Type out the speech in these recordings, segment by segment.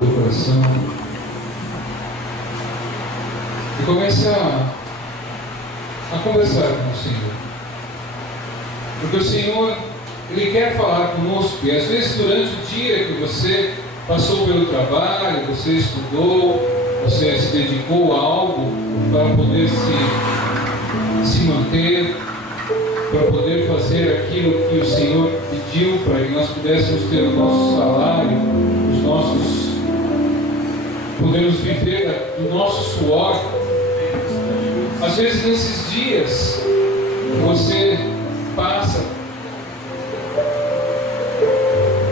do coração e comece a conversar com o Senhor, porque o Senhor, Ele quer falar conosco. E às vezes durante o dia que você passou pelo trabalho, você estudou, você se dedicou a algo para poder se manter, para poder fazer aquilo que o Senhor pediu para que nós pudéssemos ter o nosso salário, podemos viver do nosso suor. Às vezes nesses dias você passa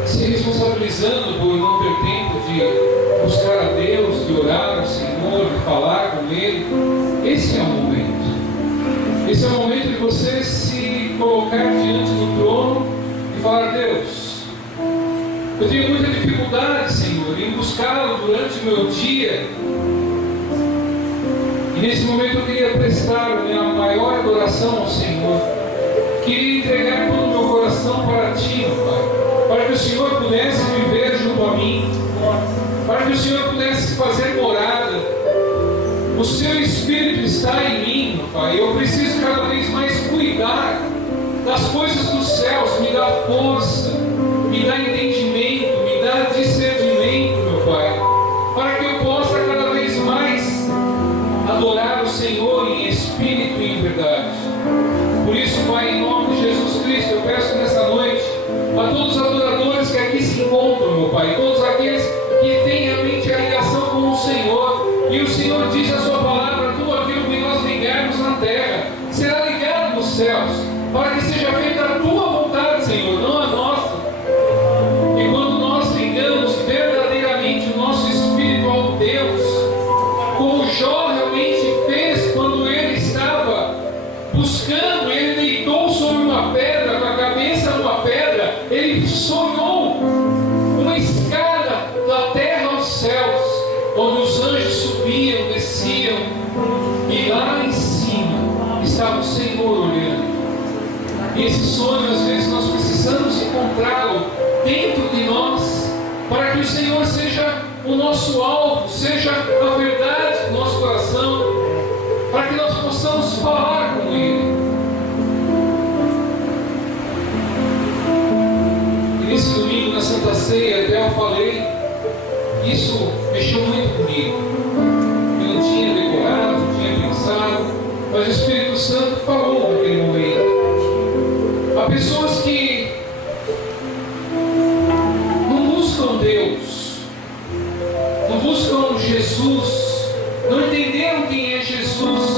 se responsabilizando por não ter tempo de buscar a Deus, de orar ao Senhor, de falar com Ele. Esse é o momento. Esse é o momento de você se colocar diante do trono e falar: Deus, eu tenho muita dificuldade, Senhor, em buscá-lo durante o meu dia. E nesse momento eu queria prestar a minha maior adoração ao Senhor. Queria entregar todo o meu coração para Ti, meu Pai, para que o Senhor pudesse viver junto a mim, para que o Senhor pudesse fazer morada. O Seu Espírito está em mim, meu Pai. Eu preciso cada vez mais cuidar das coisas dos céus. Me dá força, me dá entendimento, me dá discernimento, meu Pai, para que eu possa cada vez mais adorar o Senhor em espírito e em verdade. Por isso, Pai, em nome de Jesus Cristo, eu peço nessa noite a todos os adoradores que aqui se encontram, meu Pai, todos aqueles que têm realmente a ligação com o Senhor. E o Senhor diz a Sua palavra: tudo aquilo que nós ligarmos na terra será ligado nos céus, para que seja feita a Tua vontade, Senhor, não a nossa. E quando nós ligamos verdadeiramente o nosso espírito ao Deus, como Jó realmente fez quando ele estava buscando, ele deitou sobre uma pedra, com a cabeça numa pedra, ele sonhou uma escada da terra aos céus, onde os anjos subiam, desciam, e lá em cima estava o Senhor olhando. E esse sonho, às vezes, nós precisamos encontrá-lo dentro de nós, para que o Senhor seja o nosso alvo, seja a verdade do nosso coração, para que nós possamos falar com Ele. E nesse domingo, na Santa Ceia, até eu falei, isso mexeu muito comigo. Eu não tinha decorado, não tinha pensado, mas o Espírito Santo falou naquele momento. Há pessoas que não buscam Deus, não buscam Jesus, não entenderam quem é Jesus,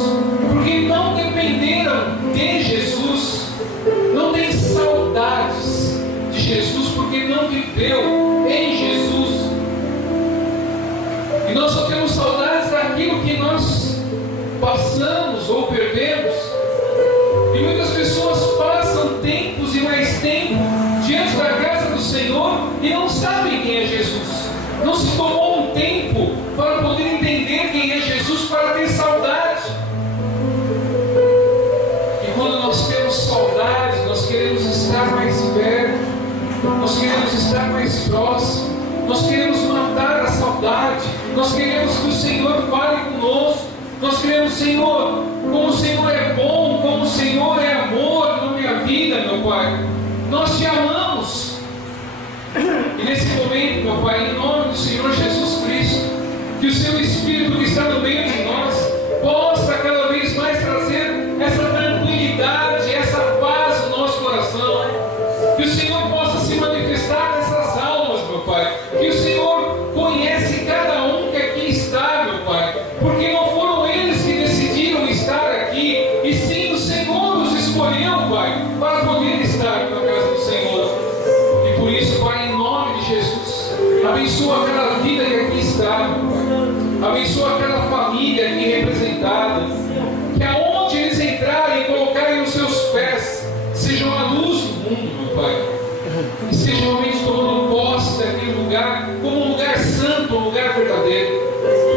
porque não dependeram de Jesus, não têm saudades de Jesus, porque não viveu em Jesus. E nós só temos saudades daquilo que nós passamos ou perdemos. E muitas pessoas passam tempos e mais tempo diante da casa do Senhor e não sabem quem é Jesus. Não se tomou um tempo para poder entender quem é Jesus, para ter saudade. E quando nós temos saudade, nós queremos estar mais perto, nós queremos estar mais próximo, nós queremos matar a saudade, nós queremos que o Senhor fale conosco, nós queremos: Senhor, como o Senhor é bom, como o Senhor é amor na minha vida, meu Pai, nós Te amamos. E nesse momento, meu Pai, em nome do Senhor Jesus Cristo, que o Seu Espírito que está no meio de nós possa cada vez mais trazer essa tranquilidade, essa paz no nosso coração. Que o Senhor possa se manifestar nessas almas, meu Pai. Que o Senhor conhece cada um que aqui está, meu Pai, porque não foram eles que decidiram estar aqui, e sim o Senhor os escolheu, Pai, para poder estar na casa do Senhor. E por isso, Pai, em nome de Jesus, abençoa cada vida que aqui está, meu Pai. Abençoa cada família aqui representada, que aonde eles entrarem e colocarem os seus pés, sejam a luz do mundo, meu Pai, e sejam realmente tomando posse daquele lugar como um lugar santo, um lugar verdadeiro,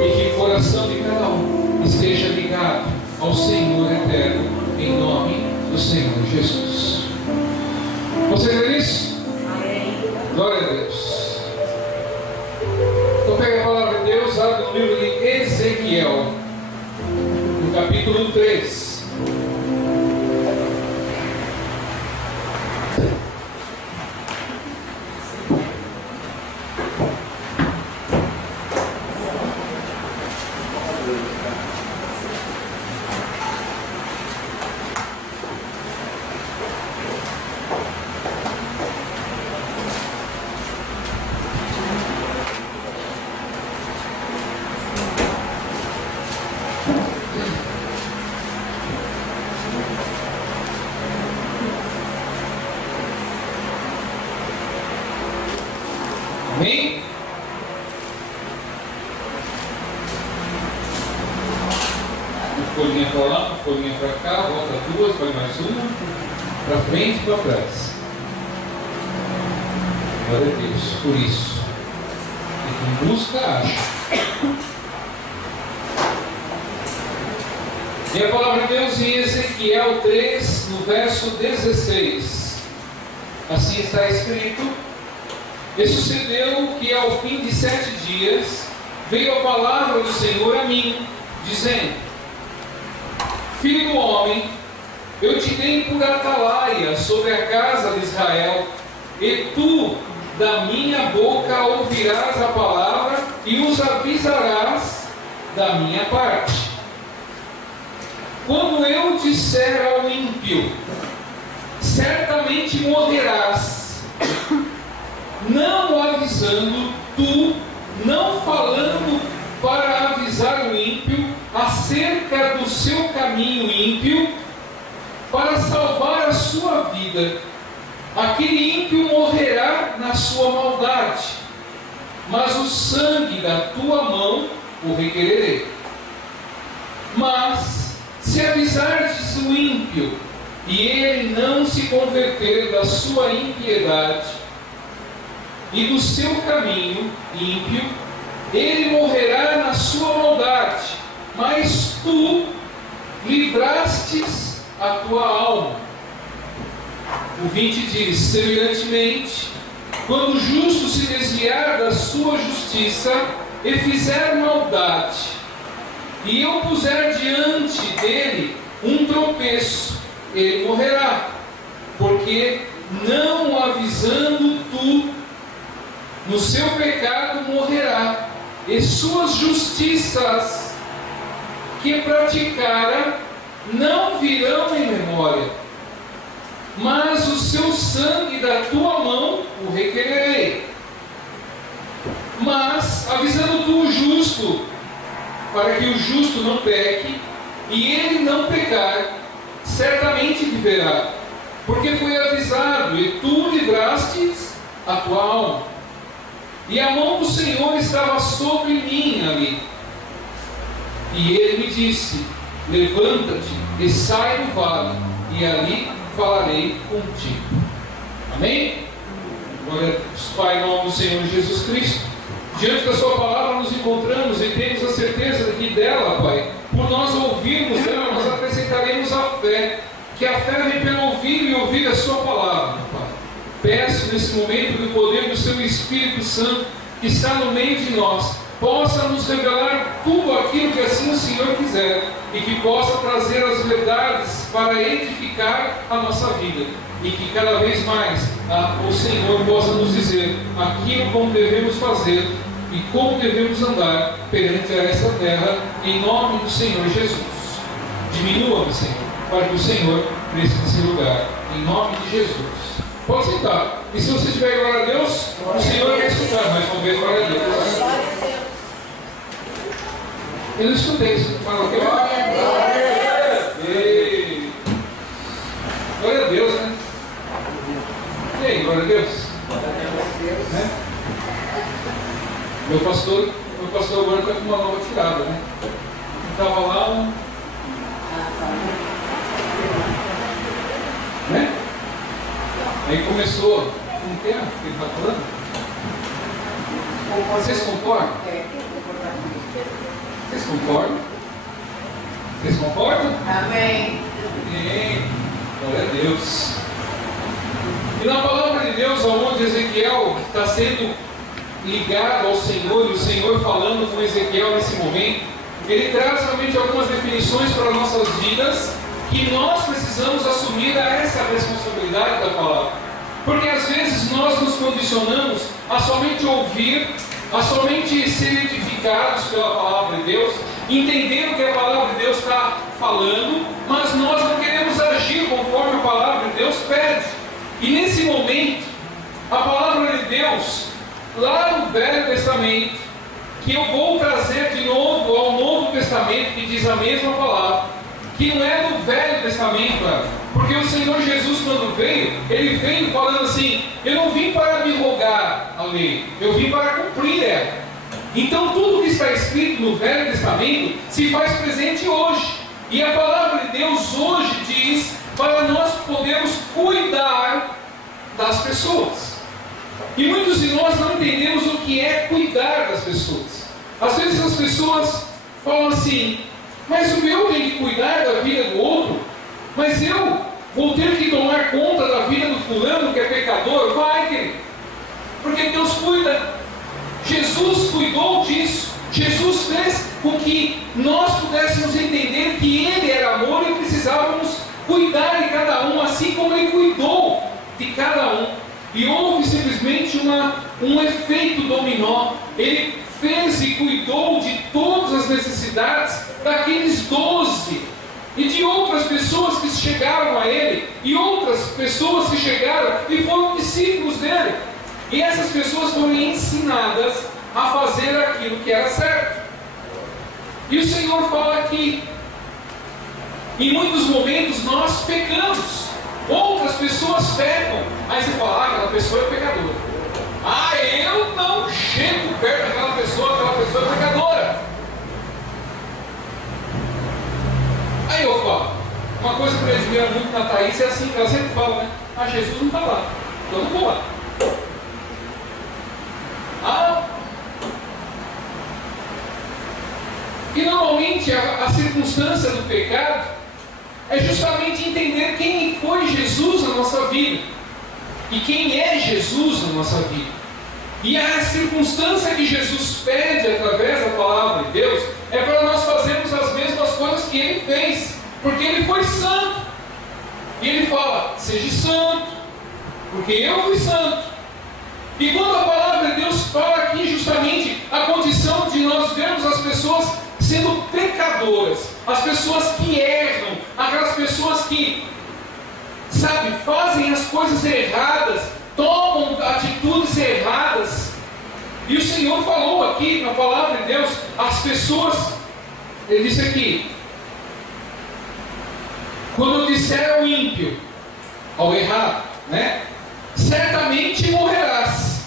e que o coração de cada um esteja ligado ao Senhor eterno, em nome do Senhor Jesus. Você crê nisso? Amém. Glória a Deus. Então pega Ezequiel, no capítulo 3. Amém? Uma folhinha para lá, uma folhinha para cá, volta duas, vai mais uma, para frente e para trás. Glória a Deus por isso. E quem busca, acha. E a palavra de Deus em Ezequiel 3, no verso 16. Assim está escrito: e sucedeu que ao fim de 7 dias veio a palavra do Senhor a mim, dizendo: filho do homem, eu te dei por atalaia sobre a casa de Israel, e tu da minha boca ouvirás a palavra e os avisarás da minha parte. Quando eu disser ao ímpio: certamente morrerás, não o avisando, tu não falando para avisar o ímpio acerca do seu caminho ímpio, para salvar a sua vida, aquele ímpio morrerá na sua maldade, mas o sangue da tua mão o requererei. Mas se avisardes o ímpio e ele não se converter da sua impiedade e do seu caminho ímpio, ele morrerá na sua maldade, mas tu livrastes a tua alma. O 20 diz: semelhantemente, quando o justo se desviar da sua justiça e fizer maldade, e eu puser diante dele um tropeço, ele morrerá, porque não o avisando tu, no seu pecado morrerá, e suas justiças que praticara não virão em memória, mas o seu sangue da tua mão o requererei. Mas avisando tu o justo, para que o justo não peque, e ele não pecar, certamente viverá, porque foi avisado, e tu livrastes a tua alma. E a mão do Senhor estava sobre mim ali. E ele me disse: levanta-te e sai do vale, e ali falarei contigo. Amém? Glória a Deus. Pai, em nome do Senhor Jesus Cristo, diante da sua palavra nos encontramos e temos a certeza de que dela, Pai, por nós ouvirmos dela, nós acrescentaremos a fé, que a fé vem pelo ouvir e ouvir a sua palavra, Pai. Peço nesse momento que o poder do seu Espírito Santo, que está no meio de nós, possa nos revelar tudo aquilo que assim o Senhor quiser, e que possa trazer as verdades para edificar a nossa vida, e que cada vez mais o Senhor possa nos dizer aquilo como devemos fazer e como devemos andar perante essa terra, em nome do Senhor Jesus. Diminua-me, Senhor, para que o Senhor cresça nesse lugar, em nome de Jesus. Pode sentar. E se você tiver glória a Deus, o Senhor quer escutar mais uma vez glória a Deus. Eu não escutei isso. Fala o quê? Glória a Deus. Ei. Glória a Deus, né? E aí, glória a Deus? Né? Meu pastor agora está com uma nova tirada, né? Estava lá né? Aí começou, como que é que ele está falando? Vocês concordam? Vocês concordam? Vocês concordam? Amém. Amém. Glória a Deus. E na palavra de Deus, onde Ezequiel está sendo ligado ao Senhor, e o Senhor falando com Ezequiel nesse momento, ele traz realmente algumas definições para nossas vidas, que nós precisamos assumir essa responsabilidade da palavra. Porque às vezes nós nos condicionamos a somente ouvir, a somente ser edificados pela palavra de Deus, entender o que a palavra de Deus está falando, mas nós não queremos agir conforme a palavra de Deus pede. E nesse momento, a palavra de Deus, lá no Velho Testamento, que eu vou trazer de novo ao Novo Testamento, que diz a mesma palavra, que não é do Velho Testamento, porque o Senhor Jesus, quando veio, ele veio falando assim: eu não vim para me rogar a lei, eu vim para cumprir ela. Então tudo que está escrito no Velho Testamento se faz presente hoje, e a palavra de Deus hoje diz para nós podermos cuidar das pessoas. E muitos de nós não entendemos o que é cuidar das pessoas. Às vezes as pessoas falam assim: mas o meu tem que cuidar da vida do outro, mas eu vou ter que tomar conta da vida do fulano que é pecador. Vai, querido, porque Deus cuida. Jesus cuidou disso. Jesus fez com que nós pudéssemos entender que Ele era amor e precisávamos cuidar de cada um, assim como Ele cuidou de cada um. E houve simplesmente um efeito dominó. Ele fez e cuidou de todas as necessidades daqueles 12 e de outras pessoas que chegaram a Ele, e outras pessoas que chegaram e foram discípulos dele. E essas pessoas foram ensinadas a fazer aquilo que era certo. E o Senhor fala aqui: em muitos momentos nós pecamos, outras pessoas pecam. Aí você fala: aquela pessoa é pecadora. Eu não chego perto daquela pessoa é pecadora. Aí eu falo, uma coisa que eu admiro muito na Thaís é assim, que ela sempre fala, né? Jesus não está lá, então eu não vou lá. E normalmente a circunstância do pecado é justamente entender quem foi Jesus na nossa vida e quem é Jesus na nossa vida. E a circunstância que Jesus pede através da palavra de Deus é para nós fazermos as mesmas coisas que Ele fez, porque Ele foi santo. E Ele fala: seja santo, porque eu fui santo. E quando a palavra de Deus fala aqui justamente a condição de nós vermos as pessoas sendo pecadoras, as pessoas que erram, aquelas pessoas que, fazem as coisas erradas, tomam atitudes erradas. E o Senhor falou aqui na palavra de Deus, as pessoas, Ele disse aqui: quando eu disser ao ímpio, ao errado, certamente morrerás.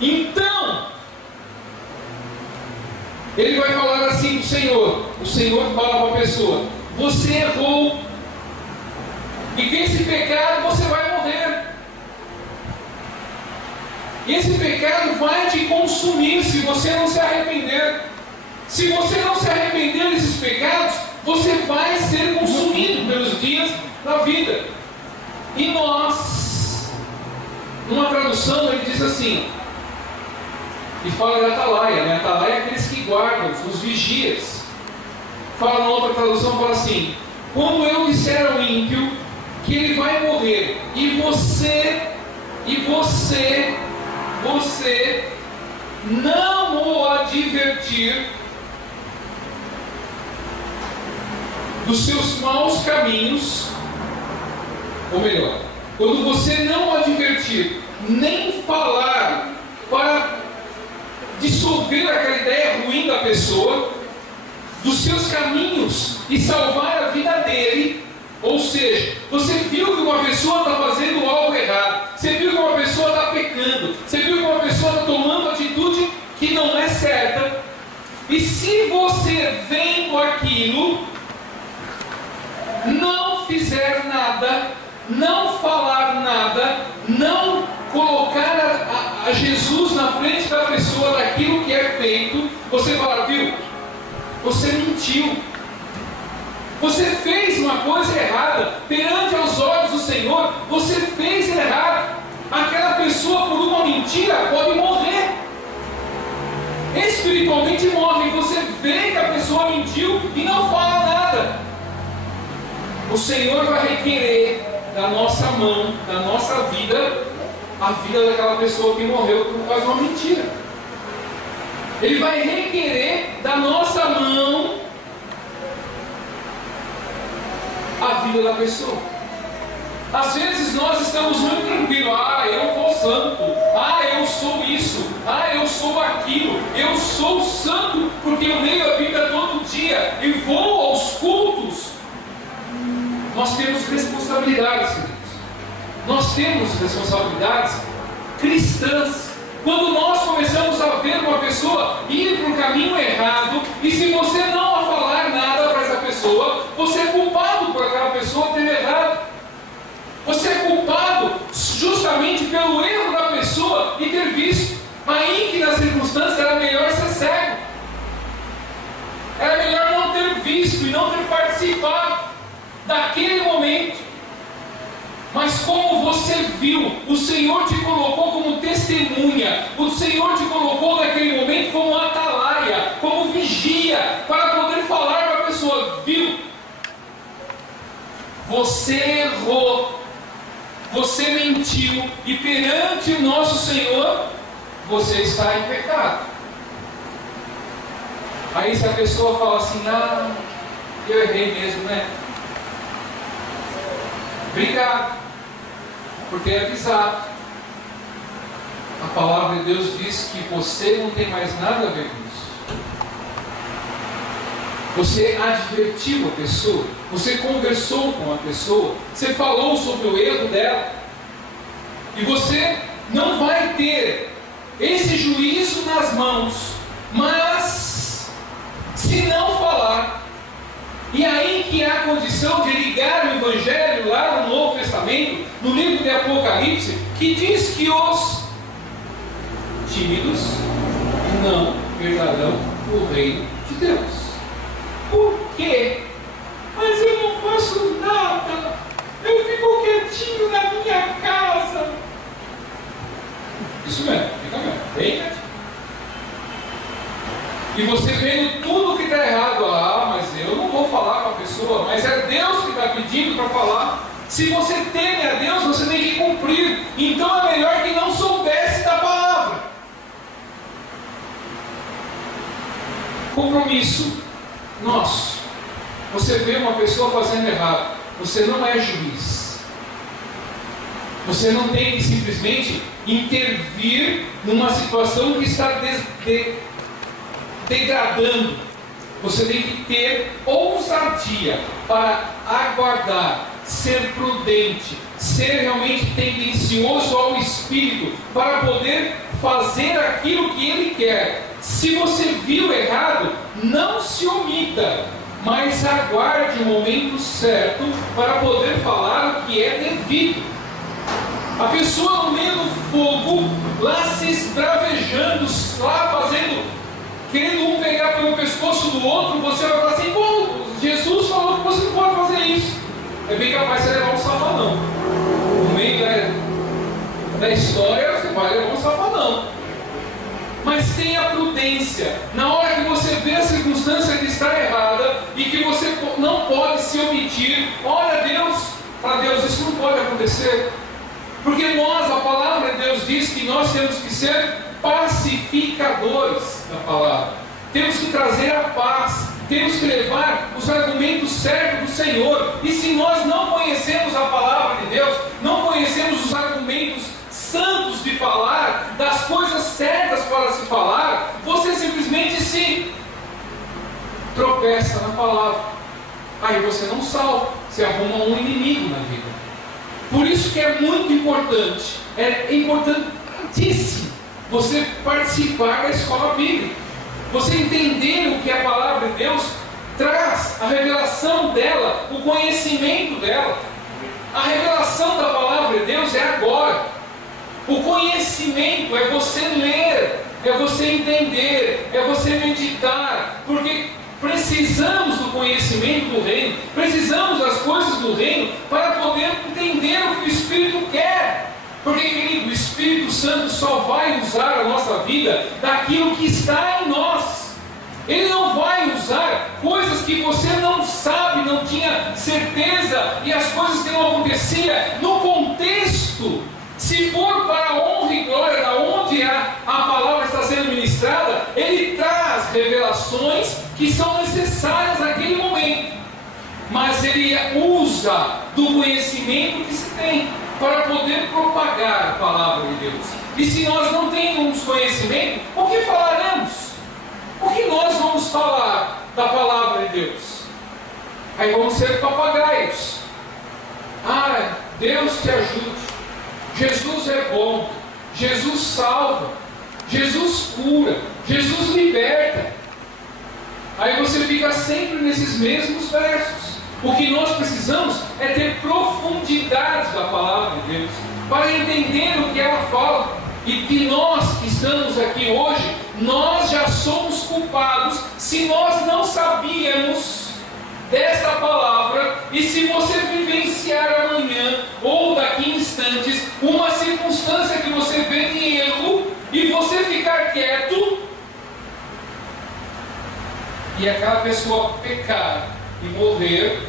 Então, Ele vai falar assim do Senhor. O Senhor fala para a pessoa: você errou, e com esse pecado você vai morrer. E esse pecado vai te consumir se você não se arrepender. Se você não se arrepender desses pecados, você vai ser consumido pelos dias da vida. E nós, numa tradução, ele diz assim, e fala da atalaia, atalaia é aqueles que guardam, os vigias. Fala na outra tradução, fala assim: quando eu disser ao ímpio que ele vai morrer, e você não o advertir dos seus maus caminhos, ou melhor, quando você não o advertir, nem falar para dissolver aquela ideia ruim da pessoa, dos seus caminhos e salvar a vida dele. Ou seja, você viu que uma pessoa está fazendo algo errado, você viu que uma pessoa está pecando, você viu que uma pessoa está tomando atitude que não é certa, e se você vendo aquilo, não fizer nada, não falar nada, não colocar a Jesus na frente da pessoa daquilo que é feito, você fala: viu, você mentiu, você fez uma coisa errada, perante aos olhos do Senhor, você fez errado. Aquela pessoa, por uma mentira, pode morrer. Espiritualmente realmente morre, você vê que a pessoa mentiu e não fala nada. O Senhor vai requerer da nossa mão, da nossa vida, a vida daquela pessoa que morreu por causa de uma mentira. Ele vai requerer da nossa mão a vida da pessoa. Às vezes nós estamos muito tranquilos. Eu vou santo. Eu sou isso. Eu sou aquilo. Eu sou santo porque eu leio a Bíblia todo dia e vou aos cultos. Nós temos responsabilidades, queridos. Nós temos responsabilidades cristãs. Quando nós começamos a ver uma pessoa ir para o caminho errado, e se você não falar nada para essa pessoa, você é culpado por aquela pessoa ter errado. Você é culpado justamente pelo erro da pessoa e ter visto. Aí que na circunstância era melhor ser cego. Era melhor não ter visto e não ter participado daquele momento. Mas como você viu, o Senhor te colocou como testemunha, o Senhor te colocou naquele momento como atalaia, como vigia, para poder falar para a pessoa, viu? Você errou, você mentiu, e perante o nosso Senhor, você está em pecado. Aí se a pessoa fala assim, eu errei mesmo, né? Obrigado por ter avisado. A palavra de Deus diz que você não tem mais nada a ver com isso. Você advertiu a pessoa, você conversou com a pessoa, você falou sobre o erro dela, e você não vai ter esse juízo nas mãos. Mas se não falar, e aí que há a condição de ligar o Evangelho lá no Novo Testamento, no livro de Apocalipse, que diz que os tímidos não herdarão o reino de Deus. Por quê? Mas eu não faço nada, eu fico quietinho na minha casa. Isso mesmo, fica mesmo, bem quietinho. E você vendo tudo que está errado, mas eu não vou falar com a pessoa, mas é Deus que está pedindo para falar. Se você teme a Deus, você tem que cumprir. Então é melhor que não soubesse da palavra. Compromisso nosso. Você vê uma pessoa fazendo errado, você não é juiz. Você não tem que simplesmente intervir numa situação que está degradando. Você tem que ter ousadia para aguardar, ser prudente, ser realmente tendencioso ao Espírito, para poder fazer aquilo que Ele quer. Se você viu errado, não se omita, mas aguarde o momento certo para poder falar o que é devido. A pessoa no meio do fogo, lá se esbravejando, lá querendo um pegar pelo pescoço do outro, você vai falar assim, Jesus falou que você não pode fazer isso. É bem capaz de você levar um safadão. No meio da história, você vai levar um safadão. Mas tenha prudência. Na hora que você vê a circunstância que está errada e que você não pode se omitir, olha para Deus, isso não pode acontecer. Porque a palavra de Deus diz que nós temos que ser pacificadores da palavra. Temos que trazer a paz, temos que levar os argumentos certos do Senhor. E se nós não conhecemos a palavra de Deus, não conhecemos os argumentos santos de falar, das coisas certas para se falar, você simplesmente se tropeça na palavra. Aí você não salva, você arruma um inimigo na vida. Por isso que é muito importante, é importantíssimo você participar da escola bíblica, você entender o que a palavra de Deus traz, a revelação dela, o conhecimento dela. A revelação da palavra de Deus é agora. O conhecimento é você ler, é você entender, é você meditar, porque precisamos do conhecimento do reino, precisamos das coisas do reino para poder entender o que o Espírito quer. Porque, querido, o Espírito Santo só vai usar a nossa vida daquilo que está em nós. Ele não vai usar coisas que você não sabe, não tinha certeza, e as coisas que não aconteciam no contexto. Se for para a honra e glória da onde a palavra está sendo ministrada, ele traz revelações que são necessárias naquele momento. Mas ele usa do conhecimento que se tem para poder propagar a palavra de Deus. E se nós não temos conhecimento, o que falaremos? O que nós vamos falar da palavra de Deus? Aí vamos ser papagaios. Ah, Deus te ajude. Jesus é bom. Jesus salva. Jesus cura. Jesus liberta. Aí você fica sempre nesses mesmos versos. O que nós precisamos é ter profundidade da palavra de Deus, para entender o que ela fala. E que nós que estamos aqui hoje, nós já somos culpados se nós não sabíamos desta palavra. E se você vivenciar amanhã ou daqui a instantes uma circunstância que você vê de erro e você ficar quieto e aquela pessoa pecar e morrer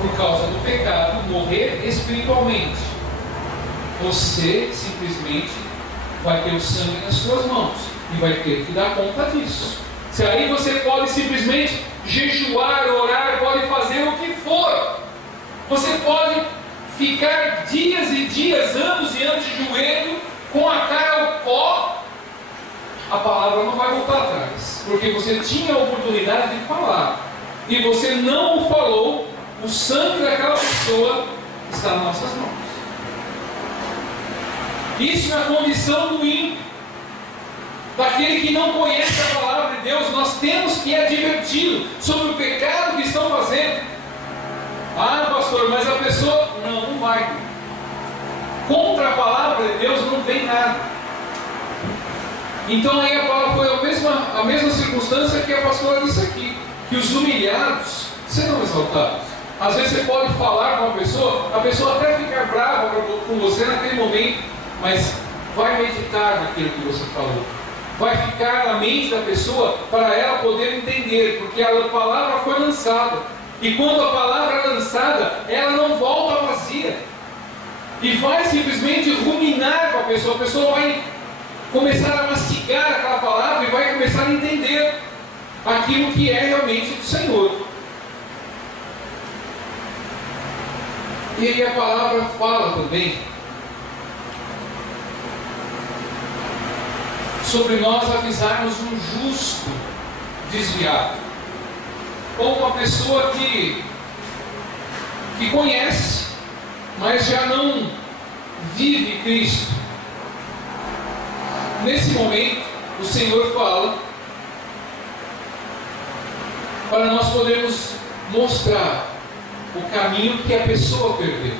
por causa do pecado, morrer espiritualmente, você simplesmente vai ter o sangue nas suas mãos e vai ter que dar conta disso. Se aí você pode simplesmente jejuar, orar, pode fazer o que for, você pode ficar dias e dias, anos e anos de joelho, com a cara ao pó, a palavra não vai voltar atrás, porque você tinha a oportunidade de falar e você não o falou. O sangue daquela pessoa está nas nossas mãos. Isso é a condição do ímpio, daquele que não conhece a palavra de Deus. Nós temos que adverti-lo sobre o pecado que estão fazendo. Ah, pastor, mas a pessoa... Não vai. Contra a palavra de Deus não vem nada. Então aí a palavra foi a mesma circunstância que a pastora disse aqui, que os humilhados serão exaltados. Às vezes você pode falar com a pessoa até ficar brava com você naquele momento, mas vai meditar naquilo que você falou. Vai ficar na mente da pessoa para ela poder entender, porque a palavra foi lançada. E quando a palavra é lançada, ela não volta vazia. E vai simplesmente ruminar com a pessoa vai começar a mastigar aquela palavra e vai começar a entender aquilo que é realmente do Senhor. E aí a palavra fala também sobre nós avisarmos um justo desviado, ou uma pessoa que conhece, mas já não vive Cristo. Nesse momento, o Senhor fala para nós podermos mostrar o caminho que a pessoa perdeu,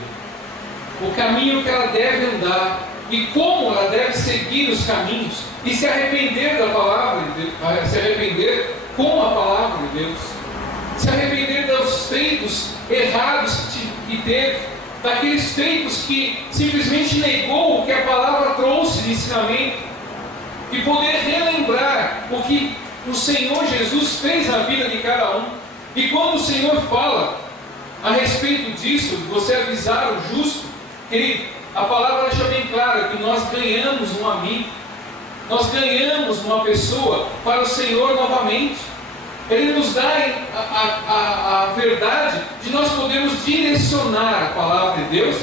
o caminho que ela deve andar e como ela deve seguir os caminhos e se arrepender da palavra de Deus, se arrepender com a palavra de Deus, se arrepender dos feitos errados que teve, daqueles feitos que simplesmente negou o que a palavra trouxe de ensinamento, e poder relembrar o que o Senhor Jesus fez na vida de cada um. E quando o Senhor fala a respeito disso, você avisar o justo, querido, a palavra deixa bem clara que nós ganhamos um amigo, nós ganhamos uma pessoa para o Senhor novamente. Ele nos dá a verdade de nós podermos direcionar a palavra de Deus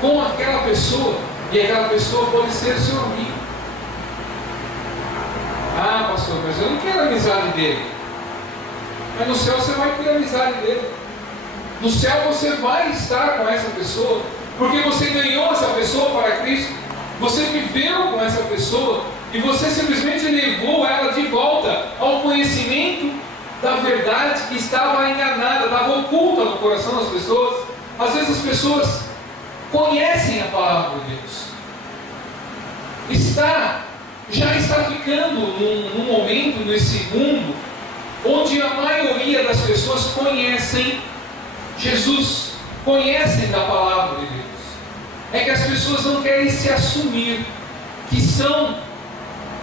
com aquela pessoa, e aquela pessoa pode ser seu amigo. Ah, pastor, mas eu não quero a amizade dele. Mas no céu você vai ter a amizade dele. No céu você vai estar com essa pessoa, porque você ganhou essa pessoa para Cristo, você viveu com essa pessoa, e você simplesmente levou ela de volta ao conhecimento da verdade que estava enganada, estava oculta no coração das pessoas. Às vezes as pessoas conhecem a palavra de Deus, já está ficando num momento nesse mundo onde a maioria das pessoas conhecem Jesus, conhecem da palavra de Deus. É que as pessoas não querem se assumir que são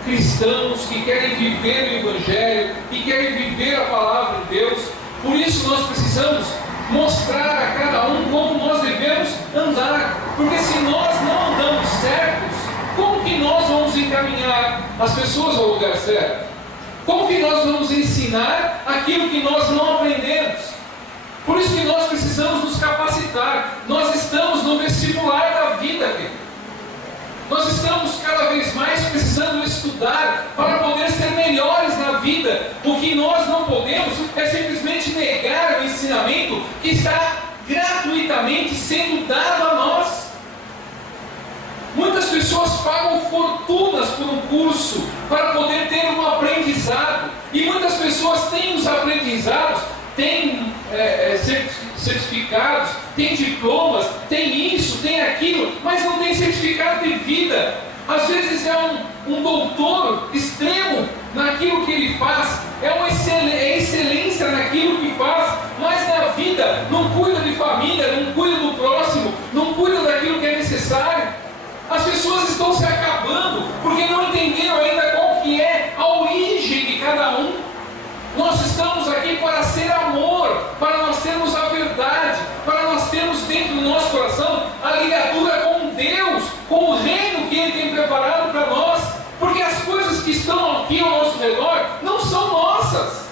cristãos que querem viver o Evangelho, que querem viver a palavra de Deus. Por isso nós precisamos mostrar a cada um como nós devemos andar, porque se nós não andamos certos, como que nós vamos encaminhar as pessoas ao lugar certo? Como que nós vamos ensinar aquilo que nós não aprendemos? Por isso que nós precisamos nos capacitar. Nós estamos no vestibular da vida, querido. Nós estamos cada vez mais precisando estudar para poder ser melhores na vida. O que nós não podemos é simplesmente negar o ensinamento que está gratuitamente sendo dado a nós. Muitas pessoas pagam fortunas por um curso para poder ter um aprendizado. E muitas pessoas têm os aprendizados, têm certificados, têm diplomas, têm isso, têm aquilo, mas não tem certificado de vida. Às vezes é um doutor extremo naquilo que ele faz, é excelência naquilo que faz, mas na vida não cuida de família, não cuida do próximo, não cuida daquilo que é necessário. As pessoas estão se acabando porque não entenderam ainda qual que é a origem de cada um. Nós estamos aqui para ser amor, para nós termos a verdade, para nós termos dentro do nosso coração a ligatura com Deus, com o reino que Ele tem preparado para nós, porque as coisas que estão aqui ao nosso redor não são nossas.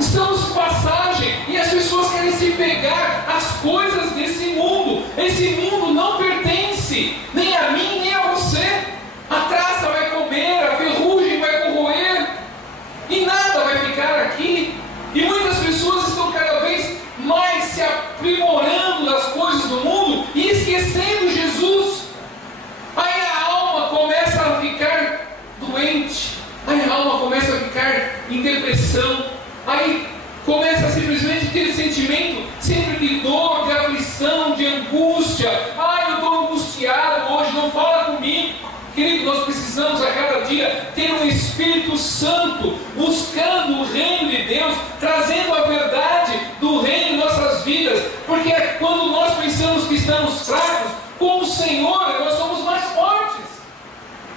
Estamos de passagem e as pessoas querem se pegar às coisas desse mundo. Esse mundo não pertence nem a mim nem a você. A traça vai comer, a ferrugem vai corroer e nada vai ficar aqui. E muitas pessoas estão cada vez mais se aprimorando das coisas do mundo e esquecendo Jesus. Aí a alma começa a ficar doente, aí a alma começa a ficar em depressão, aí começa a simplesmente ter sentimento sempre de dor, de aflição, de angústia. Eu estou angustiado hoje, não fala comigo. Querido, nós precisamos a cada dia ter um Espírito Santo buscando o reino de Deus, trazendo a verdade do reino em nossas vidas, porque quando nós pensamos que estamos fracos, com o Senhor nós somos mais fortes.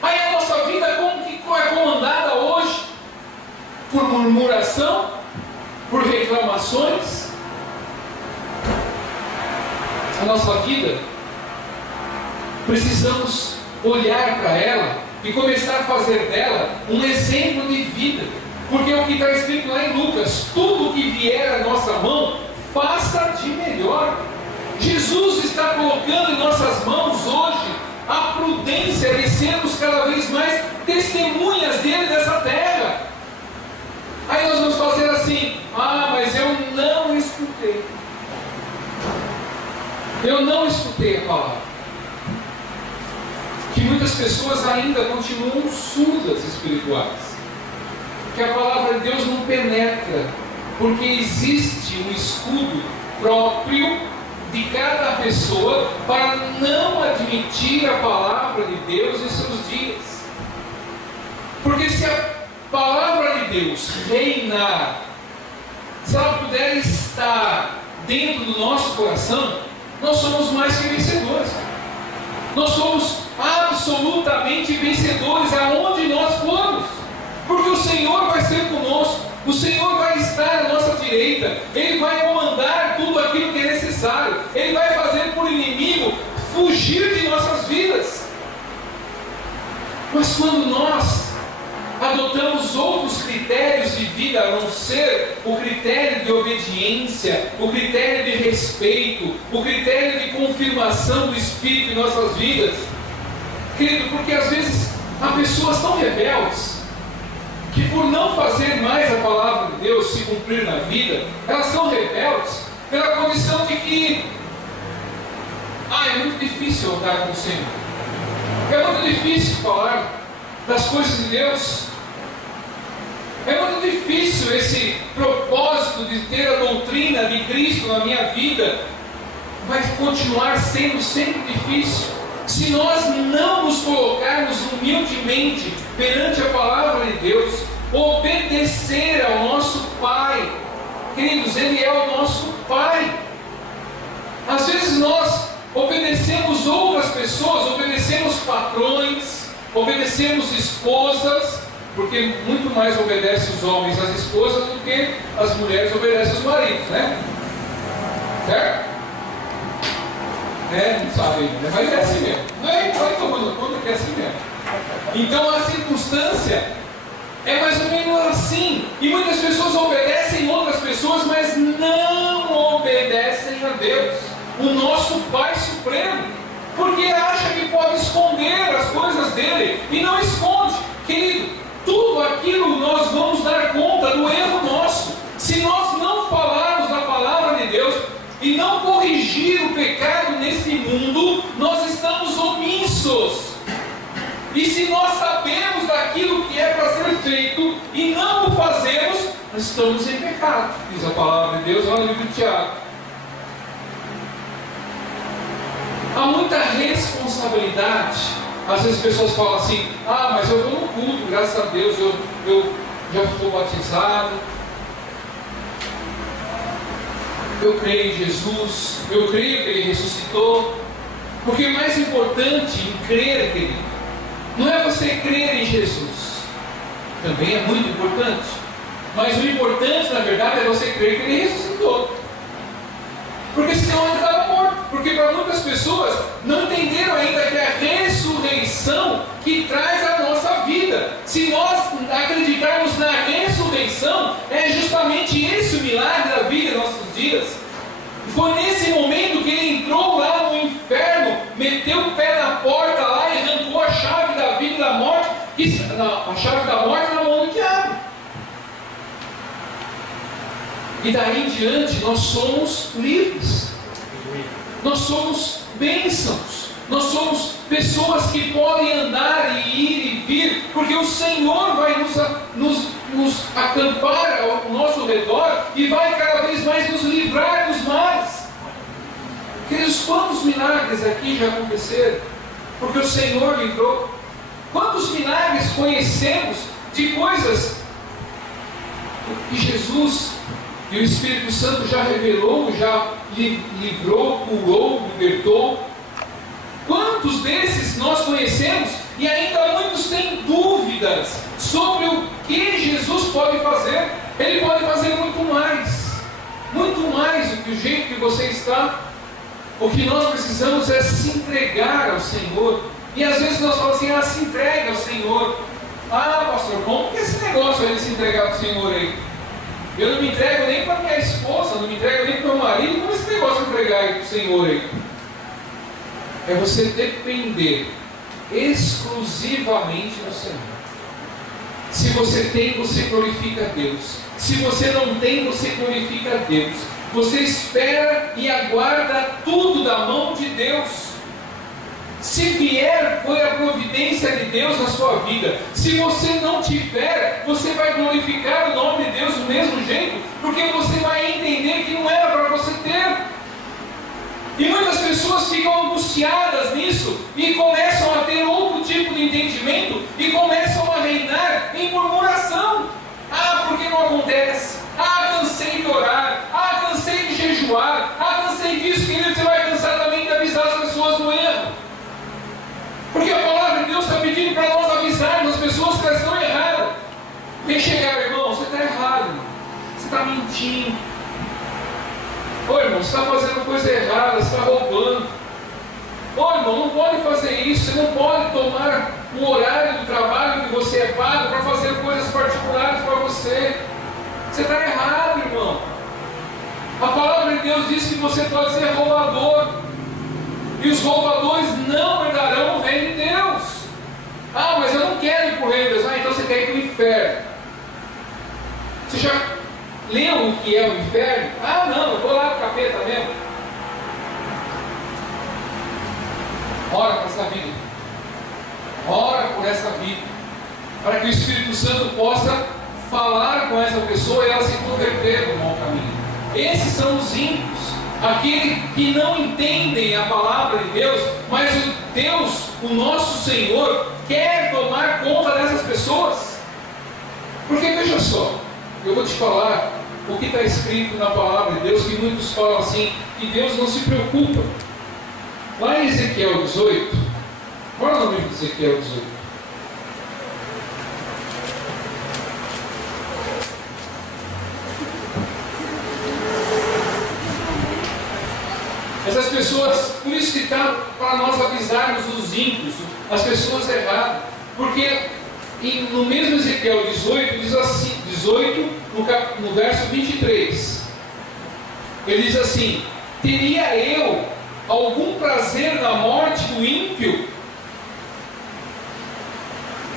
Aí a nossa vida como que é comandada hoje? Por murmuração, por reclamações. A nossa vida, precisamos olhar para ela e começar a fazer dela um exemplo de vida, porque o que está escrito lá em Lucas: tudo que vier à nossa mão, faça de melhor. Jesus está colocando em nossas mãos hoje a prudência de sermos cada vez mais testemunhas dele nessa terra. Aí nós vamos fazer assim: mas eu não escutei. Eu não escutei a palavra. Que muitas pessoas ainda continuam surdas espirituais. Que a palavra de Deus não penetra, porque existe um escudo próprio de cada pessoa para não admitir a palavra de Deus em seus dias. Porque se a palavra de Deus reinar, se ela puder estar dentro do nosso coração, nós somos mais que vencedores. Nós somos absolutamente vencedores aonde nós formos, porque o Senhor vai ser conosco, o Senhor vai estar à nossa direita, Ele vai comandar tudo aquilo que é necessário, Ele vai fazer por inimigo fugir de nossas vidas. Mas quando nós adotamos outros critérios de vida, a não ser o critério de obediência, o critério de respeito, o critério de confirmação do Espírito em nossas vidas, querido, porque às vezes há pessoas tão rebeldes, que por não fazer mais a palavra de Deus se cumprir na vida, elas são rebeldes pela condição de que é muito difícil andar com o Senhor, é muito difícil falar das coisas de Deus, é muito difícil esse propósito de ter a doutrina de Cristo na minha vida, vai continuar sendo sempre difícil, se nós não nos colocarmos humildemente perante a palavra de Deus, obedecer ao nosso Pai. Queridos, Ele é o nosso Pai. Às vezes nós obedecemos outras pessoas, obedecemos patrões, Obedecemos esposas, porque muito mais obedecem os homens às esposas do que as mulheres obedecem aos maridos, né? Certo? Não sabe, né? Mas é assim mesmo. Vai tomando conta que é assim mesmo. Então a circunstância é mais ou menos assim. E muitas pessoas obedecem outras pessoas, mas não obedecem a Deus, o nosso Pai Supremo, porque acha que pode esconder as coisas dele, e não esconde. Querido, tudo aquilo nós vamos dar conta do erro nosso. Se nós não falarmos da palavra de Deus e não corrigir o pecado nesse mundo, nós estamos omissos. E se nós sabemos daquilo que é para ser feito e não o fazemos, nós estamos em pecado, diz a palavra de Deus lá no livro de Tiago. Há muita responsabilidade. Às vezes as pessoas falam assim: ah, mas eu vou no culto, graças a Deus, eu já estou batizado, eu creio em Jesus, eu creio que Ele ressuscitou. Porque o mais importante em crer, querido, não é você crer em Jesus, também é muito importante, mas o importante na verdade é você crer que Ele ressuscitou, porque senão Ele estava morto. Porque para muitas pessoas não entenderam ainda que é a ressurreição que traz a nossa vida. Se nós acreditarmos na ressurreição, é justamente esse o milagre da vida em nossos dias. Foi nesse momento que Ele entrou lá no inferno, meteu o pé na porta lá e arrancou a chave da vida e da morte, a chave da morte na mão do diabo. E daí em diante nós somos livres, nós somos bênçãos, nós somos pessoas que podem andar e ir e vir, porque o Senhor vai nos acampar ao nosso redor e vai cada vez mais nos livrar dos males. Queridos, quantos milagres aqui já aconteceram? Porque o Senhor livrou. Quantos milagres conhecemos de coisas que Jesus e o Espírito Santo já revelou, já livrou, curou, libertou? Quantos desses nós conhecemos e ainda muitos têm dúvidas sobre o que Jesus pode fazer? Ele pode fazer muito mais do que o jeito que você está. O que nós precisamos é se entregar ao Senhor. E às vezes nós falamos assim: se entrega ao Senhor. Pastor, como que é esse negócio de se entregar ao Senhor aí? Eu não me entrego nem para minha esposa, não me entrego nem para o meu marido. Como é esse negócio de entregar para o Senhor aí? É você depender exclusivamente do Senhor. Se você tem, você glorifica a Deus. Se você não tem, você glorifica a Deus. Você espera e aguarda tudo da mão de Deus. Se vier, foi a providência de Deus na sua vida. Se você não tiver, você vai glorificar o nome de Deus do mesmo jeito, porque você vai entender que não era para você ter. E muitas pessoas ficam angustiadas nisso e começam a ter outro tipo de entendimento e começam a reinar em murmuração. Porque não acontece? Cansei de orar. Cansei de jejuar. Cansei disso, querido. Você vai cansar também de avisar as pessoas do erro. Porque a palavra de Deus está pedindo para nós avisarmos as pessoas que elas estão erradas. Vem chegar, irmão, você está errado, irmão. Você está mentindo. Irmão, você está fazendo coisa errada, você está roubando. Irmão, não pode fazer isso. Você não pode tomar o horário do trabalho que você é pago para fazer coisas particulares para você. Você está errado, irmão. A palavra de Deus diz que você pode ser roubador, e os roubadores não herdarão o reino de Deus. Mas eu não quero ir para o reino de Deus. Então você quer ir para o inferno. Você já leu o que é o inferno? Não, eu vou lá para o capeta mesmo. Ora por essa vida. Ora por essa vida, para que o Espírito Santo possa falar com essa pessoa e ela se converter no mau caminho. Esses são os ímpios, aqueles que não entendem a palavra de Deus, mas o Deus, o nosso Senhor, quer tomar conta dessas pessoas. Porque veja só, eu vou te falar o que está escrito na palavra de Deus, que muitos falam assim, que Deus não se preocupa. Lá em Ezequiel 18, bora no livro de Ezequiel 18. escrito para nós avisarmos os ímpios, as pessoas erradas. Porque no mesmo Ezequiel 18, diz assim, 18, no verso 23, ele diz assim: teria eu algum prazer na morte do ímpio?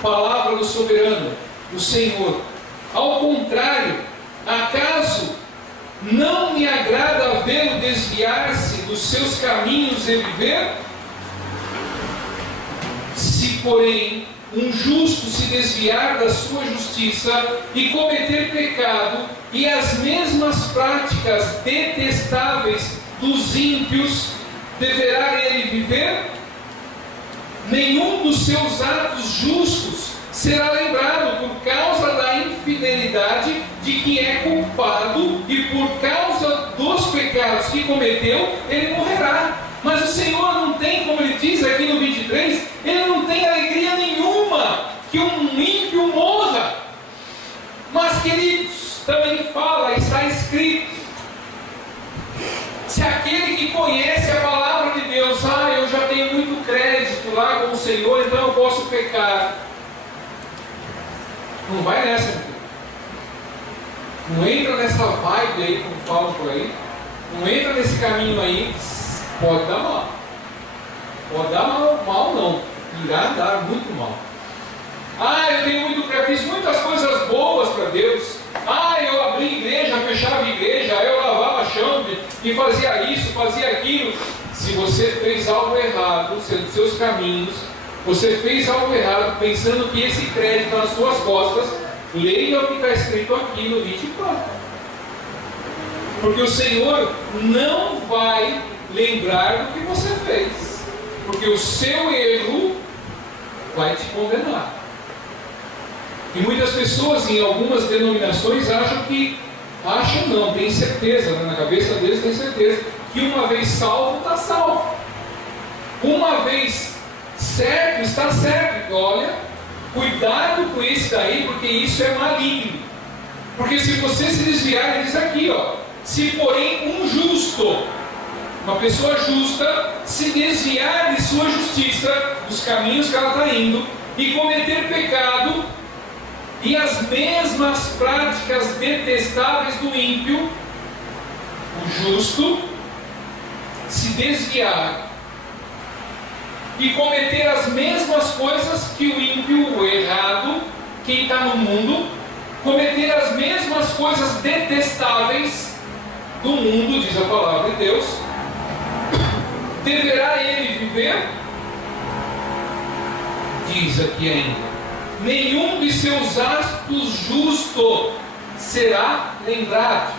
Palavra do soberano, do Senhor. Ao contrário, acaso não me agrada vê-lo desviar-se dos seus caminhos e viver? Se, porém, um justo se desviar da sua justiça e cometer pecado, e as mesmas práticas detestáveis dos ímpios, deverá ele viver? Nenhum dos seus atos justos será lembrado por causa da infidelidade de que é culpado, e por causa dos pecados que cometeu, ele morrerá. Mas o Senhor não tem, como ele diz aqui no 23, ele não tem alegria nenhuma que um ímpio morra. Mas, queridos, também fala, está escrito, se aquele que conhece a palavra de Deus, eu já tenho muito crédito lá com o Senhor, então eu posso pecar. Não vai nessa, meu filho. Não entra nessa vibe aí, como falam por aí. Não entra nesse caminho aí. Pode dar mal. Pode dar mal não. Irá dar muito mal. Eu tenho muito crédito, fiz muitas coisas boas para Deus. Eu abri igreja, fechava igreja, eu lavava chão e fazia isso, fazia aquilo. Se você fez algo errado, sendo seus caminhos, você fez algo errado, pensando que esse crédito nas suas costas, leia o que está escrito aqui no 24. Porque o Senhor não vai lembrar do que você fez, porque o seu erro vai te condenar. E muitas pessoas em algumas denominações tem certeza, na cabeça deles tem certeza, que uma vez salvo, está salvo. Uma vez certo, está certo. Olha, cuidado com esse daí, porque isso é maligno. Porque se você se desviar, ele diz aqui, se porém um justo, uma pessoa justa, se desviar de sua justiça, dos caminhos que ela está indo, e cometer pecado, e as mesmas práticas detestáveis do ímpio, o justo se desviar e cometer as mesmas coisas que o ímpio, o errado, quem está no mundo, cometer as mesmas coisas detestáveis do mundo, diz a palavra de Deus, deverá ele viver? Diz aqui ainda: nenhum de seus atos justos será lembrado,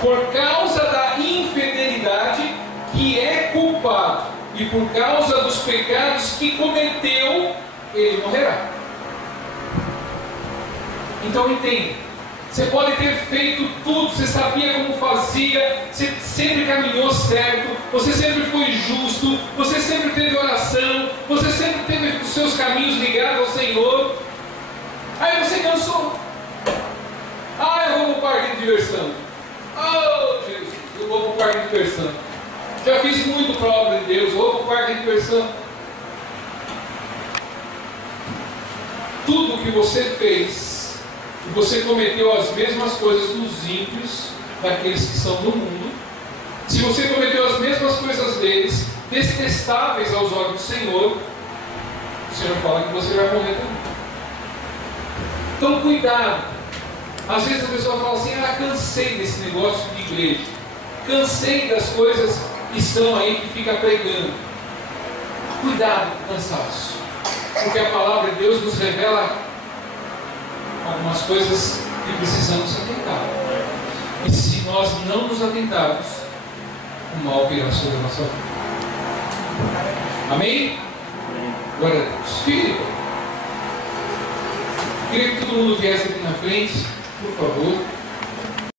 por causa da infidelidade que é culpado, e por causa dos pecados que cometeu, ele morrerá. Então entende, você pode ter feito tudo, você sabia como fazia, você sempre caminhou certo, você sempre foi justo, você sempre teve oração, você sempre teve os seus caminhos ligados ao Senhor. Aí você cansou. Eu vou para o parque de diversão. Jesus, eu vou para o parque de diversão. Já fiz muito para a obra de Deus, eu vou para o parque de diversão. Tudo que você fez, você cometeu as mesmas coisas dos ímpios, daqueles que são do mundo. Se você cometeu as mesmas coisas deles, detestáveis aos olhos do Senhor, o Senhor fala que você vai morrer também. Então cuidado. Às vezes a pessoa fala assim: cansei desse negócio de igreja, cansei das coisas que estão aí, que fica pregando. Cuidado com o cansaço, porque a palavra de Deus nos revela algumas coisas que precisamos atentar. E se nós não nos atentarmos, o mal virá sobre a nossa vida. Amém? Glória a Deus. Filho, queria que todo mundo viesse aqui na frente, por favor.